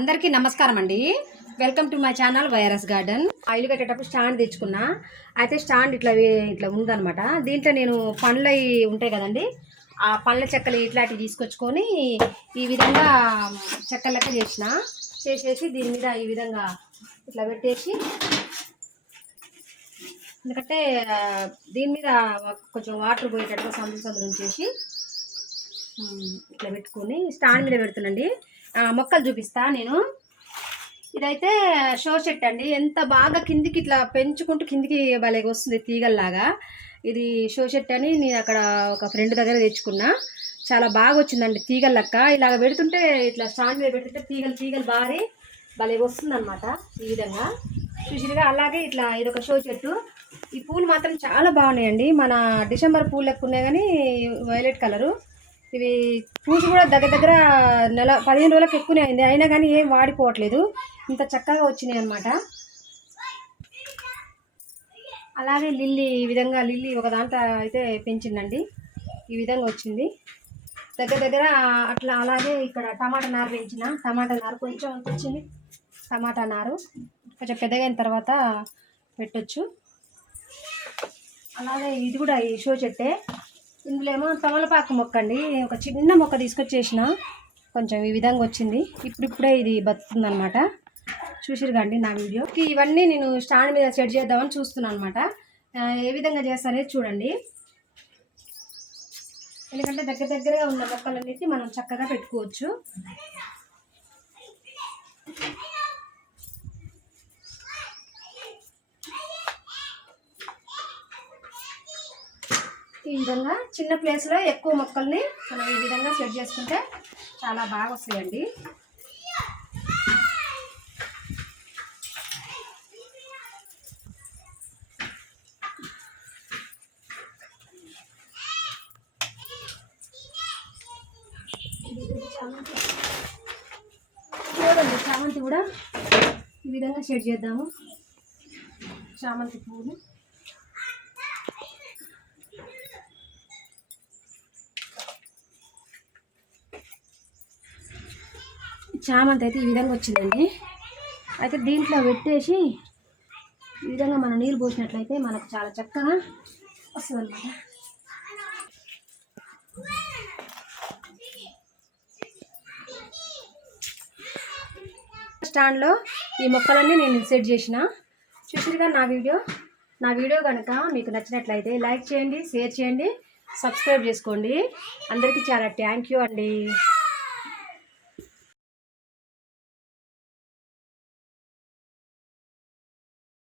అందరికీ నమస్కారం అండి. Welcome to my channel virus garden oil కట్టేటప్పుడు స్టాండ్ తెచ్చుకున్నా. అయితే స్టాండ్ ఇట్లా ఇట్లా ఉందన్నమాట. దీంట్లో నేను పండ్లు ఉంటాయి కదండి. ఆ పండ్ల చెక్కలు ఇట్లాంటివి తీసుకొచ్చుకొని ఈ విధంగా చెక్క లెక్క చేసిన. చేసేసి దీని మీద ఈ విధంగా ఇట్లా పెట్టేసి ఎందుకంటే దీని మీద కొంచెం వాటర్ పోయేటట్టుగా సందులు సందులు ఉంచేసి ఇట్లా పెట్టుకొని స్టాండ్ మీద పెడుతుండండి మొక్కలు చూపిస్తా నేను. ఇదైతే షో చెట్టు అండి. ఎంత బాగా కిందికి ఇట్లా పెంచుకుంటూ కిందికి భలేగా వస్తుంది తీగల్లాగా. ఇది షో చెట్టు అని నేను అక్కడ ఒక ఫ్రెండ్ దగ్గర తెచ్చుకున్నా. చాలా బాగా వచ్చిందండి తీగల లెక్క. ఇలాగ పెడుతుంటే ఇట్లా స్టాండ్ మీద పెడుతుంటే తీగలు తీగలు బారి భలే వస్తుందన్నమాట ఈ విధంగా. చూసిగా అలాగే ఇట్లా ఇదొక షో చెట్టు ఈ పూలు మాత్రం చాలా బాగున్నాయండి. మన డిసెంబర్ పూలు లెక్క ఉన్నాయి కానీ వైలెట్ కలరు. ఇవి పూజ కూడా దగ్గర దగ్గర నెల పదిహేను రోజులకు ఎక్కువనే అయింది. అయినా కానీ ఏం వాడిపోవట్లేదు. ఇంత చక్కగా వచ్చినాయి అనమాట అలాగే లిల్లీ ఈ విధంగా లిల్లీ ఒక దాంట్లో అయితే పెంచిందండి. ఈ విధంగా వచ్చింది. దగ్గర దగ్గర అట్లా అలాగే ఇక్కడ టమాటా నారు పెంచిన టమాటా నారు కొంచెం వచ్చింది. టమాటా నారు కొంచెం పెద్దగైన తర్వాత పెట్టొచ్చు. అలాగే ఇది కూడా ఈ షో చెట్టే. ఇందులో ఏమో తమలపాకు మొక్క అండి ఒక చిన్న మొక్క తీసుకొచ్చేసిన. కొంచెం ఈ విధంగా వచ్చింది. ఇప్పుడిప్పుడే ఇది బతుకుతుంది అనమాట చూసిరుగా నా వీడియో. ఇవన్నీ నేను స్టాండ్ మీద సెట్ చేద్దామని చూస్తున్నాను అనమాట ఏ విధంగా చేస్తానేది చూడండి. ఎందుకంటే దగ్గర దగ్గరగా ఉన్న మొక్కలన్నిటి మనం చక్కగా పెట్టుకోవచ్చు. ఈ విధంగా చిన్న ప్లేస్లో ఎక్కువ మొక్కల్ని మనం ఈ విధంగా సెట్ చేసుకుంటే చాలా బాగా వస్తాయండి. చూడండి చామంతి కూడా ఈ విధంగా సెట్ చేద్దాము. చామంతి పువ్వులు చామంతి అయితే ఈ విధంగా వచ్చిందండి. అయితే దీంట్లో పెట్టేసి ఈ విధంగా మనం నీళ్ళు పోసినట్లయితే మనకు చాలా చక్కగా వస్తుంది అనమాట స్టాండ్లో ఈ మొక్కలన్నీ నేను సెట్ చేసిన. చూసిరుగా నా వీడియో? నా వీడియో కనుక మీకు నచ్చినట్లయితే లైక్ చేయండి షేర్ చేయండి సబ్స్క్రైబ్ చేసుకోండి. అందరికీ చాలా థ్యాంక్ యూ అండి.